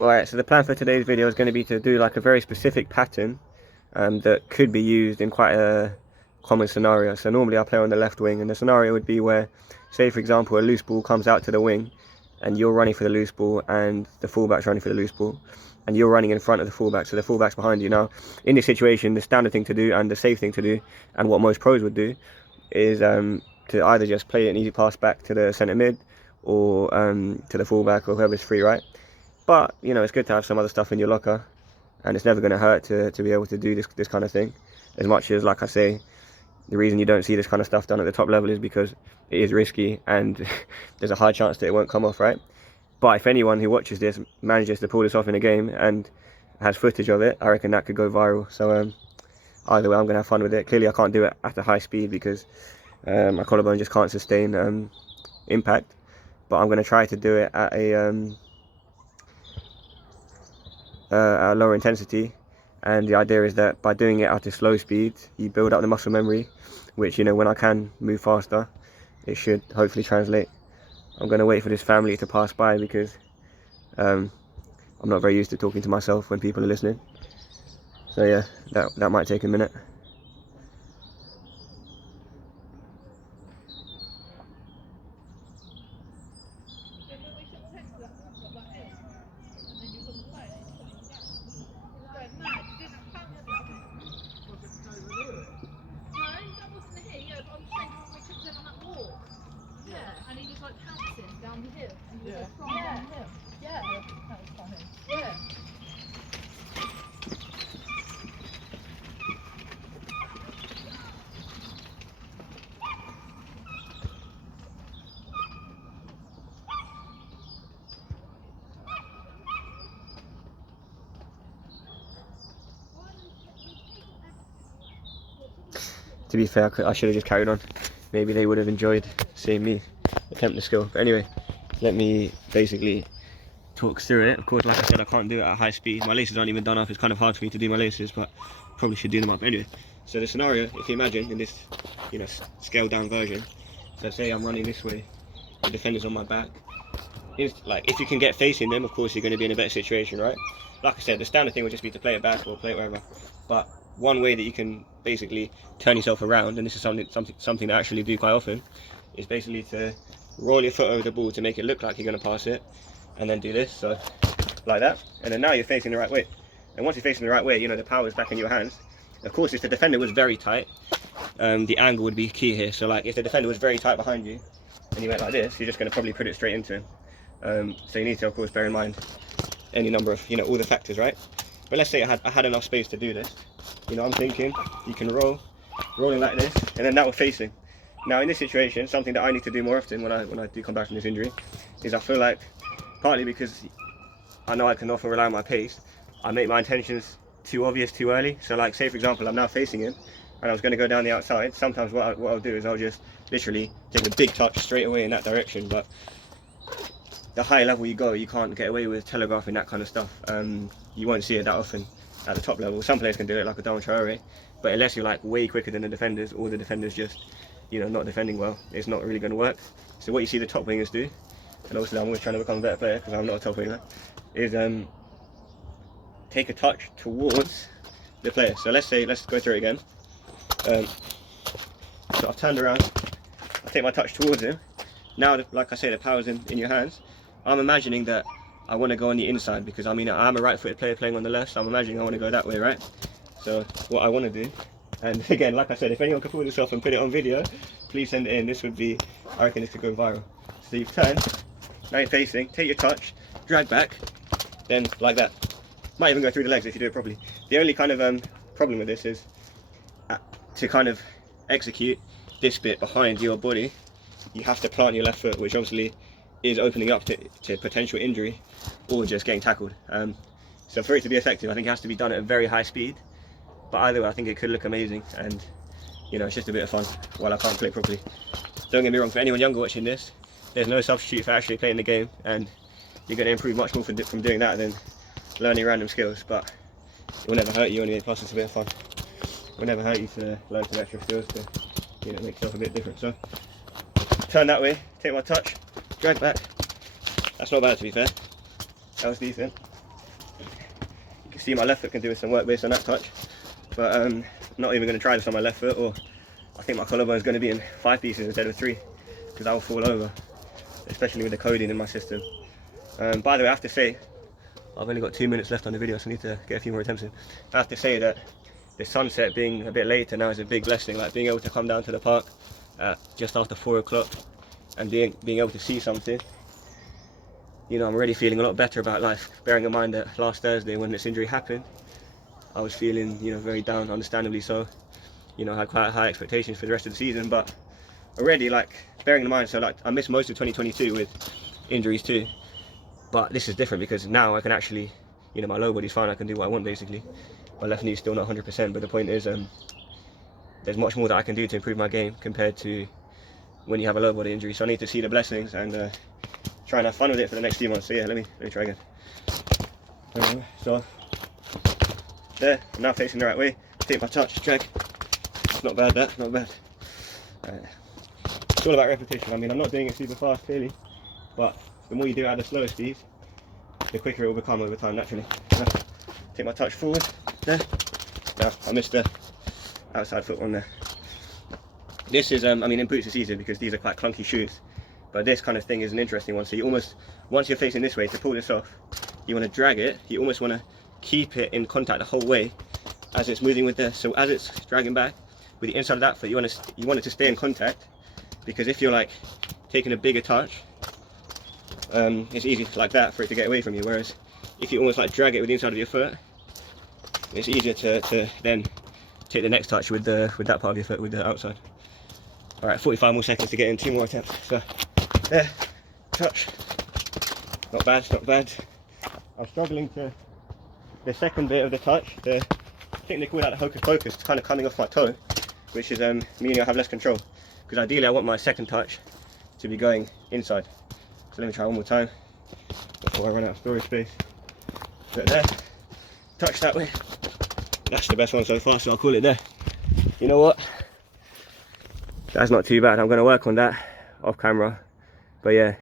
Alright, so the plan for today's video is going to be to do like a very specific pattern that could be used in quite a common scenario. So normally I play on the left wing, and the scenario would be where, say for example, a loose ball comes out to the wing and you're running for the loose ball and the fullback's running for the loose ball and you're running in front of the fullback, so the fullback's behind you. Now in this situation, the standard thing to do and the safe thing to do, and what most pros would do, is to either just play an easy pass back to the centre mid or to the fullback or whoever's free, right? But you know, it's good to have some other stuff in your locker, and it's never going to hurt to be able to do this kind of thing. As much as, like I say, the reason you don't see this kind of stuff done at the top level is because it is risky and there's a high chance that it won't come off, right? But if anyone who watches this manages to pull this off in a game and has footage of it, I reckon that could go viral. So either way, I'm going to have fun with it. Clearly I can't do it at a high speed because my collarbone just can't sustain impact, but I'm going to try to do it at a lower intensity. And the idea is that by doing it at a slow speed, you build up the muscle memory, which, you know, when I can move faster, it should hopefully translate. I'm going to wait for this family to pass by because I'm not very used to talking to myself when people are listening. So yeah, that might take a minute. And he was like pouncing down the hill. And he was like flying down the hill. Yeah. That was funny. Yeah. To be fair, I should have just carried on. Maybe they would have enjoyed seeing me attempt the skill. But anyway, let me basically talk through it. Of course, like I said, I can't do it at high speed. My laces aren't even done up. It's kind of hard for me to do my laces, but probably should do them up. Anyway, so the scenario, if you imagine in this, you know, scaled down version. So say I'm running this way, the defender's on my back. Like, if you can get facing them, of course you're going to be in a better situation, right? Like I said, the standard thing would just be to play it back or play it wherever. But one way that you can basically turn yourself around, and this is something that I actually do quite often, is basically to roll your foot over the ball to make it look like you're going to pass it, and then do this, so like that, and then now you're facing the right way. And once you're facing the right way, you know, the power is back in your hands. Of course, if the defender was very tight, the angle would be key here. So like, if the defender was very tight behind you and you went like this, you're just going to probably put it straight into him. So you need to, of course, bear in mind any number of, you know, all the factors, right? But let's say I had enough space to do this. You know, I'm thinking you can rolling like this, and then that was facing. Now in this situation, something that I need to do more often when I do come back from this injury, is I feel like, partly because I know I can often rely on my pace, I make my intentions too obvious too early. So like, say for example, I'm now facing him, and I was going to go down the outside. Sometimes what I'll do is I'll just literally take a big touch straight away in that direction. But the higher level you go, you can't get away with telegraphing that kind of stuff. You won't see it that often at the top level. Some players can do it, like a Dom Traore, but unless you're like way quicker than the defenders, or the defenders just, you know, not defending well, it's not really going to work. So what you see the top wingers do, and obviously I'm always trying to become a better player because I'm not a top winger, is take a touch towards the player. So let's go through it again. So I've turned around, I take my touch towards him. Now, like I say, the power's in your hands. I'm imagining that I want to go on the inside because, I mean, I'm a right-footed player playing on the left, so I'm imagining I want to go that way, right? So what I want to do, and again, like I said, if anyone can pull this off and put it on video, please send it in. This would be, I reckon this could go viral. So you've turned, now you're facing, take your touch, drag back, then like that. Might even go through the legs if you do it properly. The only kind of problem with this is to kind of execute this bit behind your body, you have to plant your left foot, which obviously is opening up to potential injury or just getting tackled. So for it to be effective, I think it has to be done at a very high speed. But either way, I think it could look amazing, and you know, it's just a bit of fun while I can't play properly. Don't get me wrong, for anyone younger watching this, there's no substitute for actually playing the game, and you're going to improve much more from doing that than learning random skills. But it will never hurt you anyway, plus it's a bit of fun. It will never hurt you to learn some extra skills to, you know, make yourself a bit different. So turn that way, take my touch, drag back. That's not bad, to be fair. That was decent. can see my left foot can do with some work based on that touch. But I'm not even going to try this on my left foot, or I think my collarbone is going to be in 5 pieces instead of 3, because I will fall over, especially with the codeine in my system. By the way, I have to say, I've only got 2 minutes left on the video, so I need to get a few more attempts in. I have to say that the sunset being a bit later now is a big blessing. Like being able to come down to the park just after 4 o'clock and being able to see something. You know, I'm already feeling a lot better about life, bearing in mind that last Thursday when this injury happened, I was feeling, you know, very down, understandably so. You know, I had quite high expectations for the rest of the season, but already, like, bearing in mind, so like I missed most of 2022 with injuries too, but this is different because now I can actually, you know, my lower body's fine, I can do what I want basically. My left knee's still not 100%, but the point is, there's much more that I can do to improve my game compared to when you have a lower body injury. So I need to see the blessings and try and have fun with it for the next few months. So yeah, let me try again. So there, I'm now facing the right way. Take my touch, drag. It's not bad, that, not bad. It's all about repetition. I mean, I'm not doing it super fast, clearly, but the more you do it at the slower speeds, the quicker it will become over time, naturally. Take my touch forward, there. Now, I missed the outside foot one there. This is, I mean, in boots it's easier because these are quite clunky shoes, but this kind of thing is an interesting one. So you almost, once you're facing this way, to pull this off, you want to drag it, you almost want to keep it in contact the whole way as it's moving with the, so as it's dragging back with the inside of that foot, you want it to stay in contact, because if you're like taking a bigger touch, it's easy like that for it to get away from you, whereas if you almost like drag it with the inside of your foot, it's easier to then take the next touch with that part of your foot, with the outside. Alright, 45 more seconds to get in, 2 more attempts. So, there, touch. Not bad, not bad. I'm struggling to, the second bit of the touch, I think they call that the hocus pocus, it's kind of coming off my toe, which is meaning I have less control. Because ideally I want my second touch to be going inside. So let me try one more time before I run out of storage space. Put it there, touch that way. That's the best one so far, so I'll call it there. You know what? That's not too bad. I'm going to work on that off camera. But yeah.